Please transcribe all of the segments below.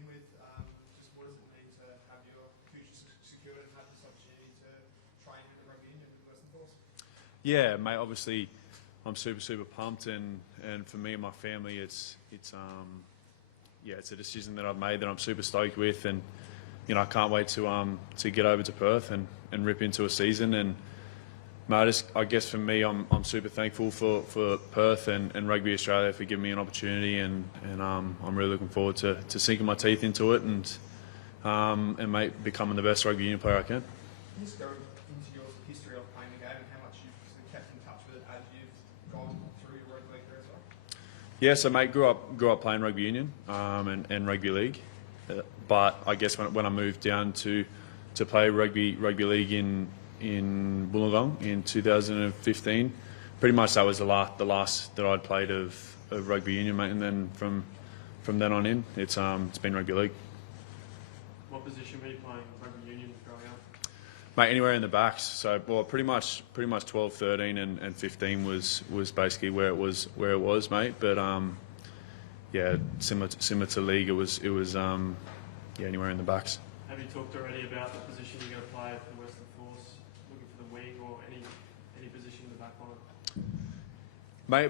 begin with, just what does it mean to have your future secured and have this opportunity to train with the Rugby Union with the Western Force? Yeah, mate. Obviously, I'm super pumped, and for me and my family, it's a decision that I've made that I'm super stoked with, and I can't wait to get over to Perth and rip into a season. And mate, I guess for me, I'm super thankful for Perth and Rugby Australia for giving me an opportunity, and I'm really looking forward to sinking my teeth into it and mate, becoming the best rugby union player I can. Can you just go into your history of playing the game and how much you've sort of kept in touch with it as you've gone through your rugby league career as well? Yeah, so mate, grew up playing rugby union and rugby league, but I guess when I moved down to play rugby league in Wollongong in 2015, pretty much that was the last that I'd played of rugby union, mate, and then from then on in, it's been rugby league. What position were you playing rugby union growing up? Mate, anywhere in the backs. So, well, pretty much 12, 13, and 15 was basically where it was, mate. But yeah, similar to league, it was anywhere in the backs. Have you talked already about the position you're going to play for the Western Force, looking for the wing or any position in the back line?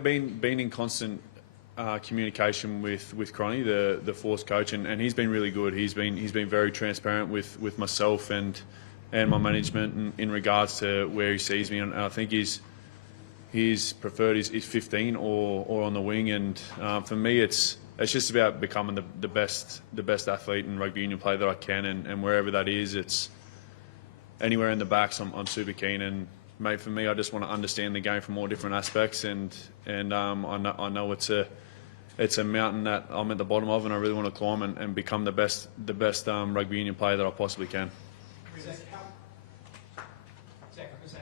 Mate, been in constant communication with Cronny, the Force coach, and he's been really good. He's been very transparent with myself and my management in regards to where he sees me, and I think he's preferred is 15 or on the wing, and for me it's just about becoming the best athlete and rugby union player that I can, and wherever that is, it's anywhere in the backs. I'm super keen, and mate, for me, I just want to understand the game from all different aspects, and I know it's a mountain that I'm at the bottom of, and I really want to climb and become the best rugby union player that I possibly can. Zac,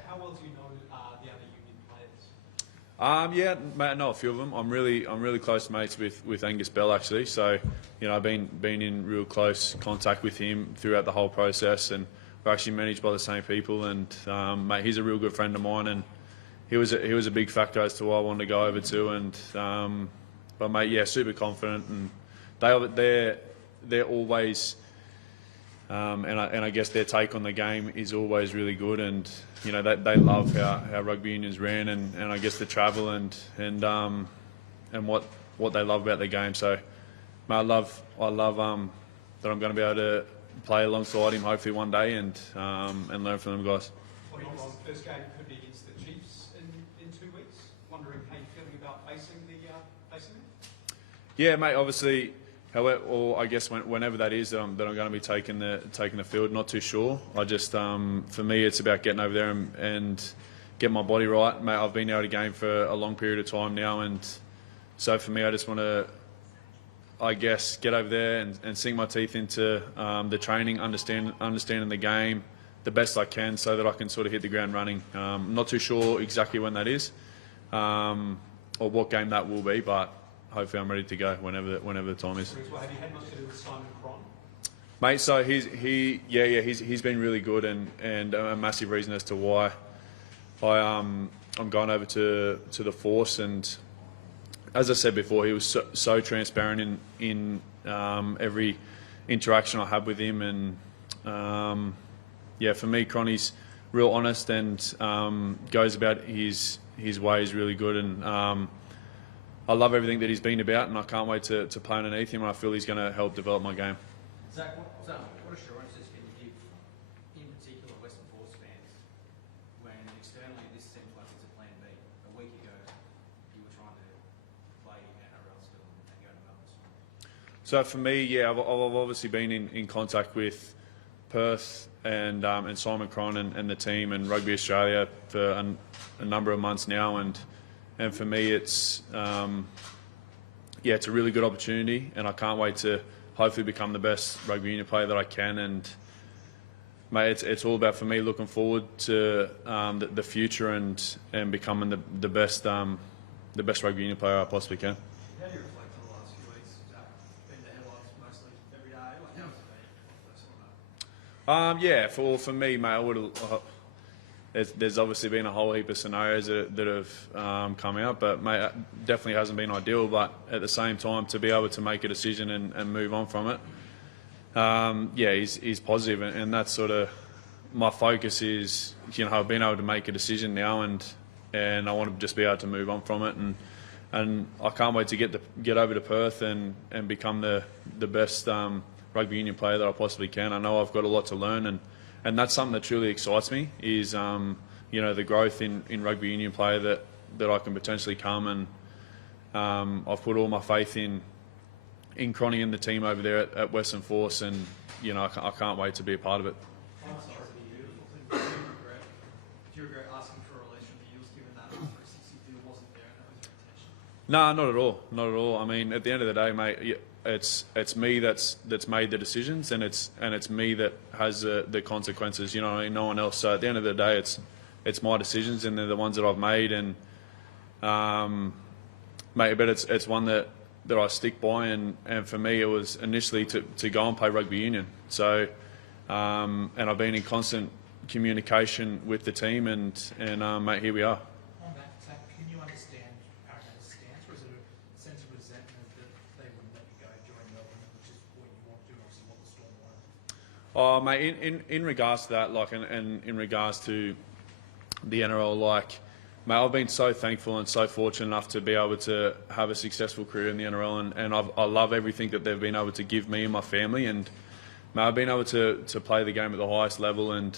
how well do you know the other union players? Yeah, mate, I know a few of them. I'm really close mates with Angus Bell, actually. So, I've been in real close contact with him throughout the whole process, and we're actually managed by the same people. And mate, he's a real good friend of mine, and he was a big factor as to why I wanted to go over to. And but mate, yeah, super confident, and they're always. And I guess their take on the game is always really good, and they love how rugby unions ran, and I guess the travel and what they love about the game. So, mate, I love that I'm going to be able to play alongside him hopefully one day and learn from them guys. Well, the first game could be against the Chiefs in 2 weeks. Wondering how you're feeling about facing them? Yeah, mate. Obviously. However, or I guess whenever that is that I'm going to be taking the field, not too sure. I just for me it's about getting over there and get my body right, mate. I've been out of game for a long period of time now, and so for me I just want to, I guess, get over there and sink my teeth into the training, understanding the game the best I can, so that I can sort of hit the ground running. I'm not too sure exactly when that is, or what game that will be, but hopefully I'm ready to go whenever the time is. Well, have you had much to do with Simon Cron? Mate, so he's been really good, and a massive reason as to why I'm going over to the Force. And as I said before, he was so transparent in every interaction I had with him, and yeah, for me, Cronny's real honest and goes about his ways really good, and I love everything that he's been about, and I can't wait to play underneath him, and I feel he's going to help develop my game. Zac, what assurances can you give, in particular, Western Force fans, when externally this seems like it's a plan B? A week ago, you were trying to play NRL still and go to Melbourne. So for me, yeah, I've obviously been in contact with Perth and Simon Cron and the team and Rugby Australia for a number of months now, and for me, it's it's a really good opportunity, and I can't wait to hopefully become the best rugby union player that I can. And mate, it's all about, for me, looking forward to the future and becoming the best rugby union player I possibly can. How do you reflect on the last few weeks? Been the headlines mostly every day. Like, how's it been? Yeah, for me, mate, I would have. There's obviously been a whole heap of scenarios that have come out, but mate, it definitely hasn't been ideal. But at the same time, to be able to make a decision and move on from it, yeah, he's positive, and that's sort of my focus is, I've been able to make a decision now, and I want to just be able to move on from it, and I can't wait to get over to Perth and become the best rugby union player that I possibly can. I know I've got a lot to learn, and that's something that truly excites me is the growth in rugby union player that I can potentially come, and I've put all my faith in Cronny and the team over there at Western Force, and I can't wait to be a part of it. Do you regret asking for a release from the Eels, given that after a 60 deal wasn't there and that was your intention? No, not at all. Not at all. I mean, at the end of the day, mate, it's me that's made the decisions, and it's me that has the consequences. You know what I mean? No one else. So at the end of the day, it's my decisions, and they're the ones that I've made. And mate, but it's one that I stick by. And for me, it was initially to go and play rugby union. So and I've been in constant communication with the team, and mate, here we are. On that, Zac, can you understand Parramatta's stance, or is it a sense of resentment that they wouldn't let you go during Melbourne, which is what you want to do, obviously what the Storm wanted? Oh, mate, in regards to that, and in regards to the NRL, mate, I've been so thankful and so fortunate enough to be able to have a successful career in the NRL, and I love everything that they've been able to give me and my family, and mate, I've been able to play the game at the highest level, and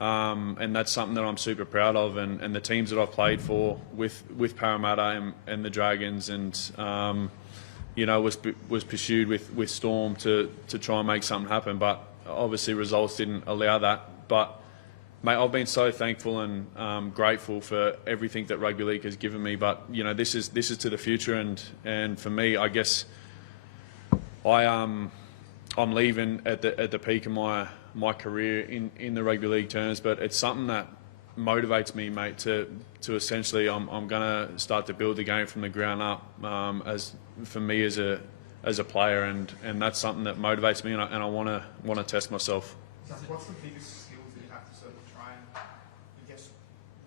that's something that I'm super proud of, and the teams that I've played for with Parramatta and the Dragons, and was pursued with Storm to try and make something happen, but obviously results didn't allow that. But mate, I've been so thankful and grateful for everything that rugby league has given me. But this is to the future, and for me, I guess I'm leaving at the peak of my career in the rugby league terms, but it's something that motivates me, mate, to essentially I'm going to start to build the game from the ground up as a player, and that's something that motivates me, and I want to test myself. So what's the biggest skills that you have to sort of try and, I guess,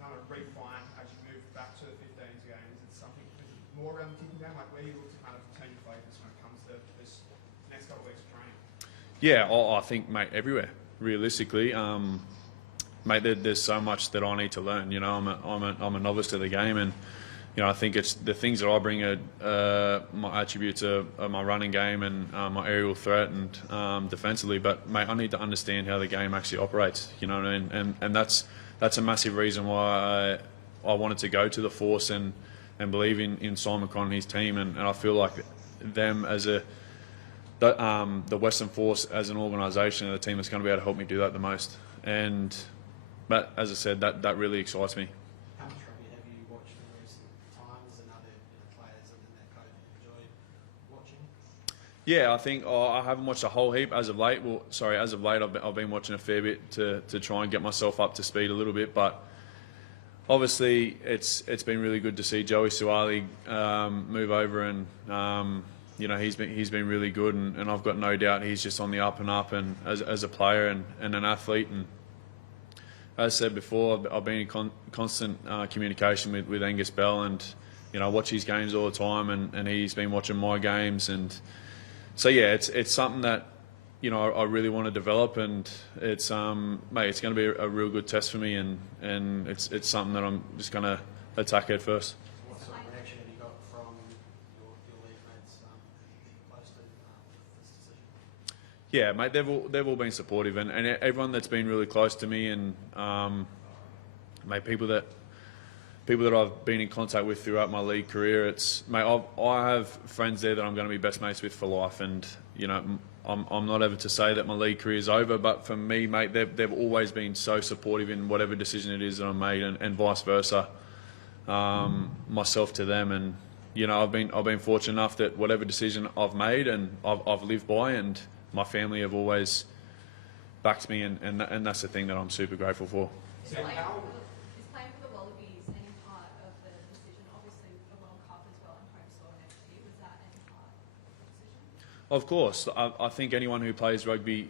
kind of refine as you move back to the 15s games? It's something more around the kicking game, like where you look to kind of turn your focus when it comes to this next couple of weeks of training? Yeah, I think, mate, everywhere. Realistically, mate, there's so much that I need to learn. I'm a novice to the game, and I think it's the things that I bring my attributes of my running game and my aerial threat and defensively. But mate, I need to understand how the game actually operates. You know what I mean? And that's a massive reason why I wanted to go to the Force and believe in Simon Cron and his team, and I feel like them as the Western Force as an organisation and a team that's going to be able to help me do that the most. But as I said, that really excites me. How much rugby have you watched in recent times, and other players and that coach enjoyed watching? Yeah, I think I haven't watched a whole heap as of late. Well, sorry, as of late I've been watching a fair bit to try and get myself up to speed a little bit. But obviously it's been really good to see Joey Suwali move over, and he's been really good, and I've got no doubt he's just on the up and up, and as a player and an athlete. And as I said before, I've been in constant communication with Angus Bell, and I watch his games all the time, and he's been watching my games, and so yeah, it's something that I really want to develop, and it's mate, it's going to be a real good test for me, and it's something that I'm just going to attack at first. What sort of reaction have you got from your league mates close to this decision? Yeah, mate, they've all been supportive, and everyone that's been really close to me, and mate, people that I've been in contact with throughout my league career. Mate, I have friends there that I'm going to be best mates with for life, and I'm not ever to say that my league career is over, but for me, mate, they've always been so supportive in whatever decision it is that I made, and vice versa, myself to them. And I've been fortunate enough that whatever decision I've made and I've lived by, and my family have always backed me, and that's the thing that I'm super grateful for. Is playing for the Wallabies any part of the decision? Obviously, the World Cup as well and home soil next year. Was that any part of the decision? Of course, I think anyone who plays rugby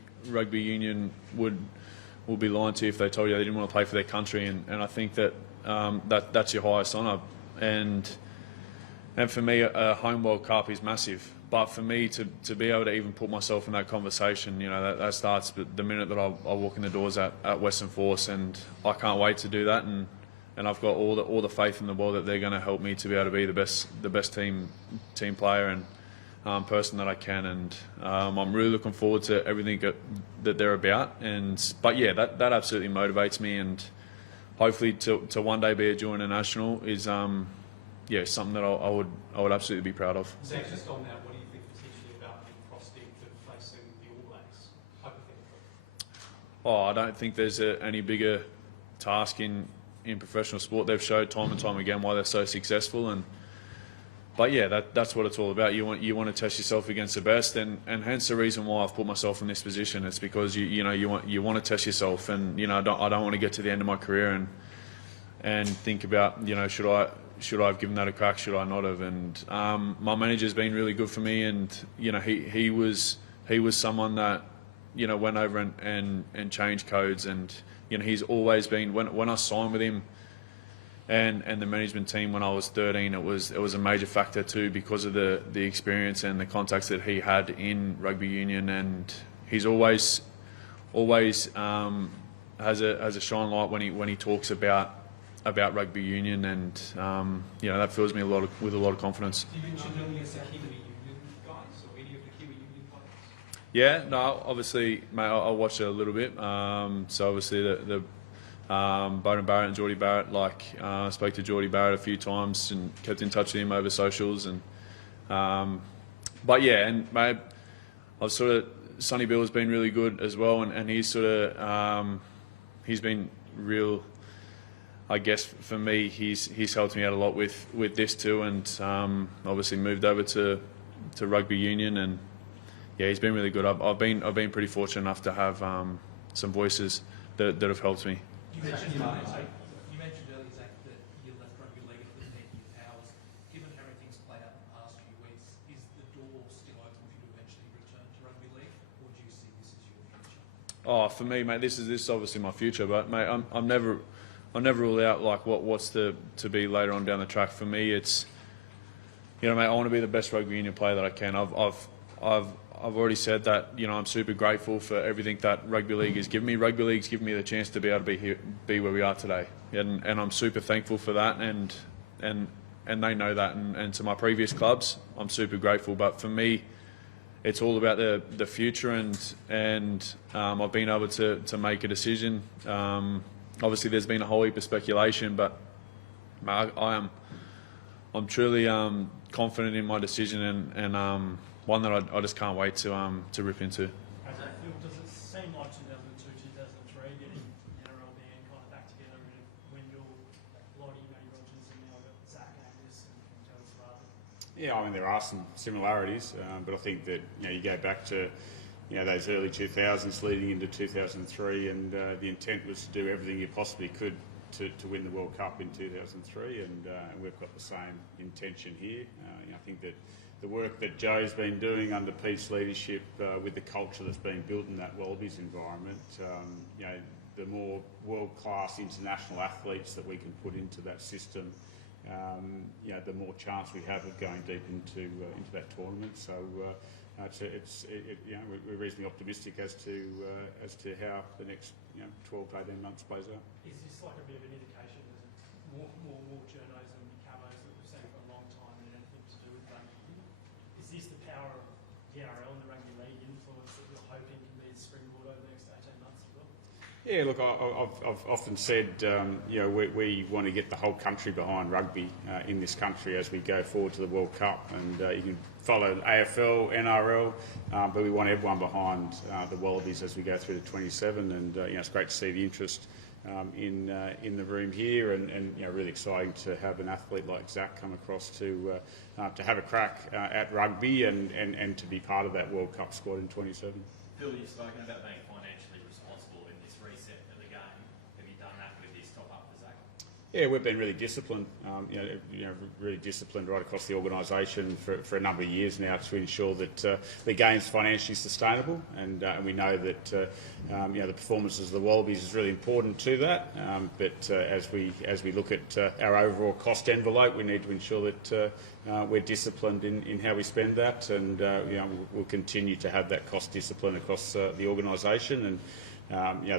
union would be lying to you if they told you they didn't want to play for their country, and I think that that's your highest honour. And for me, a home World Cup is massive. But for me to be able to even put myself in that conversation, that starts the minute that I walk in the doors at Western Force, and I can't wait to do that. And I've got all the faith in the world that they're going to help me to be able to be the best team player and person that I can. And I'm really looking forward to everything that they're about. But yeah, that absolutely motivates me, and hopefully to one day be a dual international is something that I would absolutely be proud of. Zach, just on that, what do you think potentially about the prospect of facing the All Blacks, hypothetically? I don't think there's any bigger task in professional sport. They've showed time and time again why they're so successful, but yeah, that's what it's all about. You want to test yourself against the best, and hence the reason why I've put myself in this position. It's because you want to test yourself, and I don't want to get to the end of my career and think about should I have given that a crack, should I not have? And my manager's been really good for me, and he was someone that went over and changed codes, and he's always been, when I signed with him and the management team when I was 13, it was a major factor too, because of the experience and the contacts that he had in Rugby Union, and he's always has a shine light when he talks about Rugby Union, and that fills me with a lot of confidence. You mentioned earlier the Kiwi Union guys, or any of the Kiwi Union players? Yeah, no, obviously, mate, I watched it a little bit. So obviously the Bowden Barrett and Geordie Barrett, I spoke to Geordie Barrett a few times and kept in touch with him over socials, and but yeah, and mate, I've sort of, Sonny Bill has been really good as well, and he's sort of he's been real. I guess for me, he's helped me out a lot with this too, and obviously moved over to Rugby Union, and yeah, he's been really good. I've been pretty fortunate enough to have some voices that have helped me. You mentioned earlier, Zach, that you left rugby league at the negative hours. Given how everything's played out in the past few weeks, is the door still open for you to eventually return to rugby league, or do you see this as your future? For me, mate, this is obviously my future, but mate, I'm never rule out what's to be later on down the track. For me, it's mate, I want to be the best rugby union player that I can. I've already said that I'm super grateful for everything that rugby league has given me. Rugby league's given me the chance to be able to be where we are today, and I'm super thankful for that. And they know that. And to my previous clubs, I'm super grateful. But for me, it's all about the future, and I've been able to make a decision. Obviously, there's been a whole heap of speculation, but I'm truly confident in my decision, and one that I just can't wait to rip into. Does it seem like 2002, 2003 getting NRL band kind of back together and Wendell, Lottie, Matty Rogers, and now we've got Zac Lomax and Joe Spartan? Yeah, I mean there are some similarities, but I think that you go back to those early 2000s leading into 2003, and the intent was to do everything you possibly could to win the World Cup in 2003, and we've got the same intention here. I think that the work that Joe's been doing under Pete's leadership, with the culture that's been built in that Wallabies environment, the more world-class international athletes that we can put into that system, the more chance we have of going deep into that tournament. So we're reasonably optimistic as to how the next 12 to 18 months plays out. Is this like a bit of an indication that more journos and camos that we've seen for a long time and anything to do with rugby? Is this the power of the NRL and the rugby league influence that you're hoping can be a springboard over the next 18 months as well? Yeah, look, I've often said, we want to get the whole country behind rugby in this country as we go forward to the World Cup, and you can follow AFL, NRL, but we want everyone behind the Wallabies as we go through to 27, and it's great to see the interest in the room here, and really exciting to have an athlete like Zac come across to have a crack at rugby and to be part of that World Cup squad in 27. Phil, you've spoken about being financially responsible in this reset of the game. Have you done that with this top up for Zac? Yeah, we've been really disciplined, really disciplined right across the organisation for a number of years now to ensure that the game's financially sustainable, and we know that the performances of the Wallabies is really important to that. But as we look at our overall cost envelope, we need to ensure that we're disciplined in how we spend that, and we'll continue to have that cost discipline across the organisation. And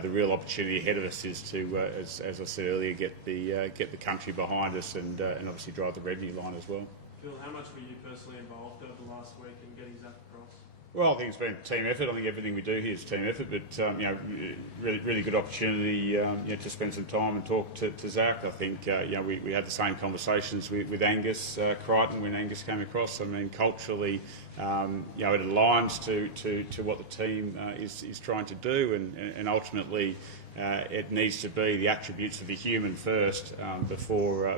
the real opportunity ahead of us is to, as I said earlier, get the country behind us and obviously drive the revenue line as well. Phil, how much were you personally involved over the last week in getting Zac across? Well, I think it's been a team effort. I think everything we do here is team effort, but really good opportunity to spend some time and talk to Zac. I think we had the same conversations with Angus Crichton when Angus came across. I mean, culturally, it aligns to what the team is trying to do, and ultimately it needs to be the attributes of the human first before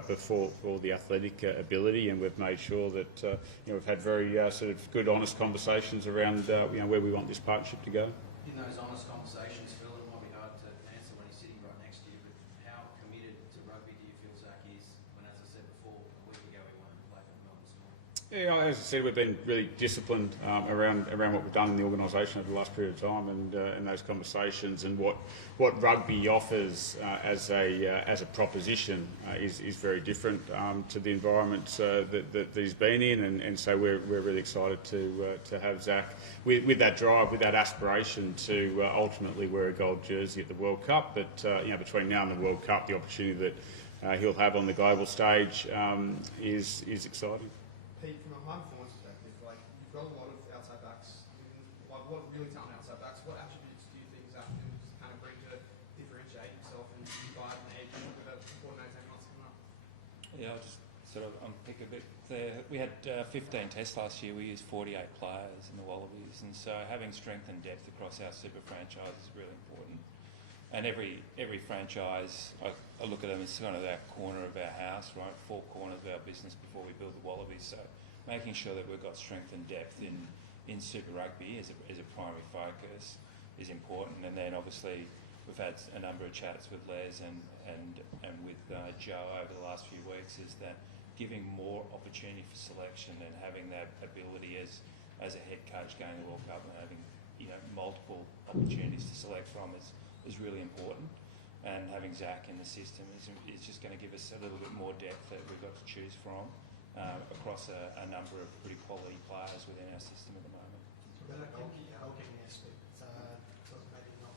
all the athletic ability. And we've made sure that we've had very sort of good, honest conversations around where we want this partnership to go. In those honest conversations, Phil, it might be hard to answer when he's sitting right next to you, but how committed to rugby do you feel Zac is when, as I said before, a week ago he wanted to play for Melbourne Storm? Yeah, as I said, we've been really disciplined around what we've done in the organisation over the last period of time, and those conversations, and what rugby offers as a proposition is very different to the environment that he's been in, and so we're really excited to have Zac with that drive, with that aspiration to ultimately wear a gold jersey at the World Cup. But between now and the World Cup, the opportunity that he'll have on the global stage is exciting. Pete, from a high performance perspective, like you've got a lot of outside backs, a lot of really talented outside backs. What attributes do you think Zac can kind of bring to differentiate himself and provide an edge with a coordinator not coming up? Yeah, I'll just sort of unpick a bit there. We had 15 tests last year. We used 48 players in the Wallabies, and so having strength and depth across our super franchise is really important. And every franchise, I look at them as kind of that corner of our house, right? 4 corners of our business before we build the Wallabies. So making sure that we've got strength and depth in Super Rugby as a primary focus is important. And then obviously we've had a number of chats with Les and with Joe over the last few weeks, is that giving more opportunity for selection and having that ability as a head coach going to the World Cup and having multiple opportunities to select from is really important, and having Zac in the system is just going to give us a little bit more depth that we've got to choose from across a number of pretty quality players within our system at the moment. That goalkeeping aspect, sort of maybe not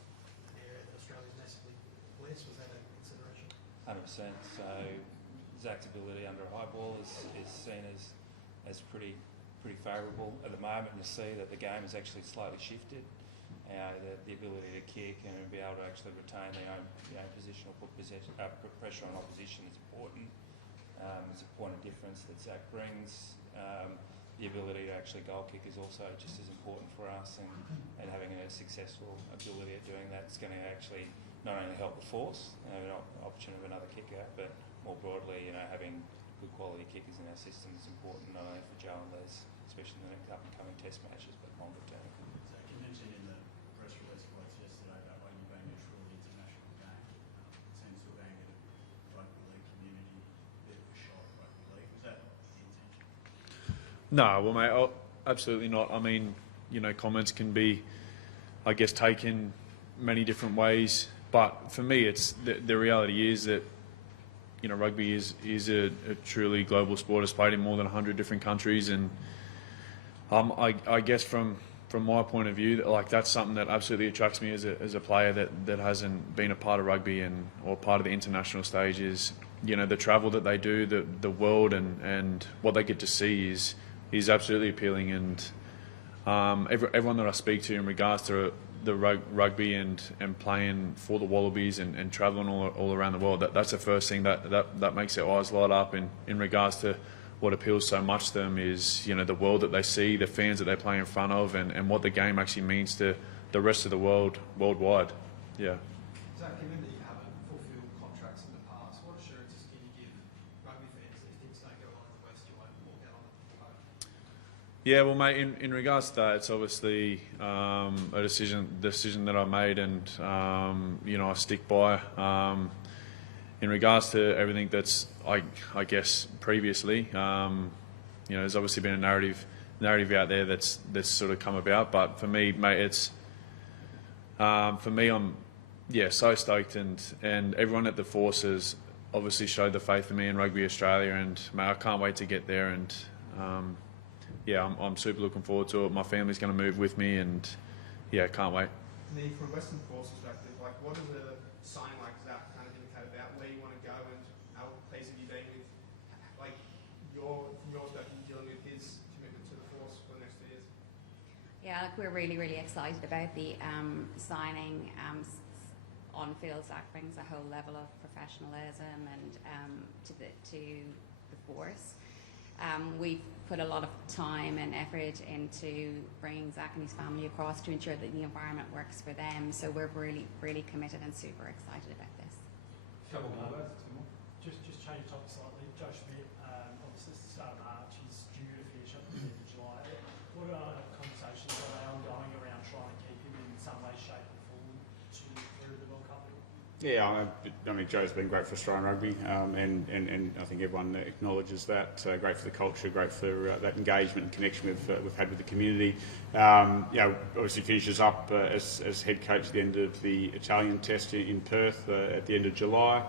an area that Australia's massively blessed. Was that a consideration? 100%. So Zac's ability under a high ball is seen as pretty favourable at the moment, and to see that the game has actually slightly shifted. The ability to kick and be able to actually retain their own position or put pressure on opposition is important. It's a point of difference that Zac brings. The ability to actually goal kick is also just as important for us, and having a successful ability at doing that is going to actually not only help the force, an option of another kicker, but more broadly, having good quality kickers in our system is important, not only for Joe and Les, especially in the up-and-coming test matches, but longer term. Zac, you mentioned in the press release quotes yesterday about rugby being a truly international game. It seems to have angered the rugby league community, a bit of a shot at rugby league. Was that the intention? No, well, mate, absolutely not. I mean, comments can be, I guess, taken many different ways, but for me, it's the reality is that rugby is a truly global sport. It's played in more than 100 different countries, and I guess from my point of view, that's something that absolutely attracts me as a player that hasn't been a part of rugby or part of the international stage. Is the travel that they do, the world and what they get to see is absolutely appealing. And everyone that I speak to in regards to the rugby and playing for the Wallabies and travelling all around the world, that's the first thing that makes their eyes light up in regards to what appeals so much to them is the world that they see, the fans that they play in front of, and what the game actually means to the rest of the world worldwide. Yeah. Zac, given that you haven't fulfilled contracts in the past, what assurances can you give rugby fans that if things don't go on in the West, you won't walk out on the home? Yeah, well, mate, in regards to that, it's obviously a decision that I made, and I stick by. in regards to everything that's, I guess, previously, there's obviously been a narrative out there that's sort of come about. But for me, mate, it's for me, I'm so stoked, and everyone at the Force has obviously showed the faith in me in Rugby Australia, and mate, I can't wait to get there. And I'm super looking forward to it. My family's going to move with me, and can't wait. Lee, from a Western Force perspective, like, what does a signing like that kind of indicate about where you want to go, and how pleased have you been with, like, from your perspective, dealing with his commitment to the Force for the next 2 years? Yeah, look, we're really, really excited about the signing. On field, Zac brings a whole level of professionalism and to the Force. We've put a lot of time and effort into bringing Zac and his family across to ensure that the environment works for them. So we're really, really committed and super excited about this. Just change the topic slightly. Joe Schmidt, obviously it's the start of March, he's due to finish up at the end of July. What conversations are they ongoing around trying to keep him in some way, shape or form through the World Cup? Yeah, I mean, Joe's been great for Australian rugby, and I think everyone acknowledges that. Great for the culture, great for that engagement and connection we've had with the community. Obviously finishes up as head coach at the end of the Italian test in Perth at the end of July.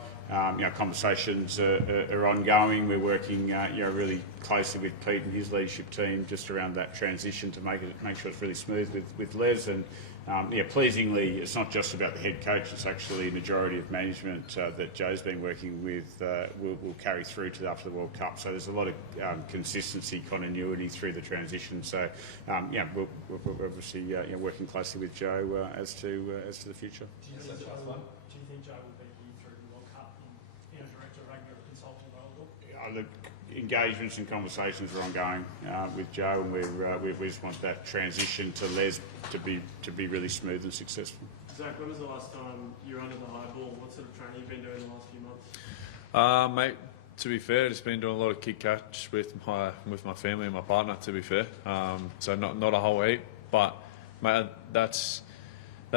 Conversations are ongoing. We're working really closely with Pete and his leadership team just around that transition to make sure it's really smooth with Les. And pleasingly, it's not just about the head coach. It's actually a majority of management that Joe's been working with will carry through to after the World Cup. So there's a lot of consistency, continuity through the transition. So we're obviously working closely with Joe as to the future. Do you think Joe will be here through the World Cup in a director of rugby or a consultant role? Look, engagements and conversations are ongoing with Joe, and we just want that transition to Les to be really smooth and successful. Zac, when was the last time you were under the high ball? What sort of training have you been doing the last few months? Mate, to be fair, just been doing a lot of kick catch with my family and my partner. To be fair, so not a whole heap, but mate, that's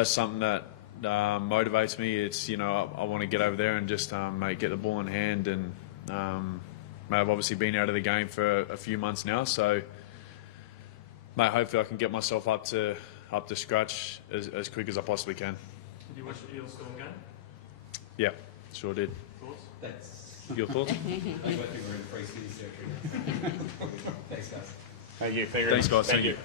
something that motivates me. It's I want to get over there and just mate, get the ball in hand. And mate, I've obviously been out of the game for a few months now, so mate, hopefully I can get myself up to scratch as quick as I possibly can. Did you watch the Eels Storm game? Yeah, sure did. Thoughts? Thanks. Your thoughts? I think we're in free city territory. Thanks, guys. Thank you. Thanks, guys. Thank you.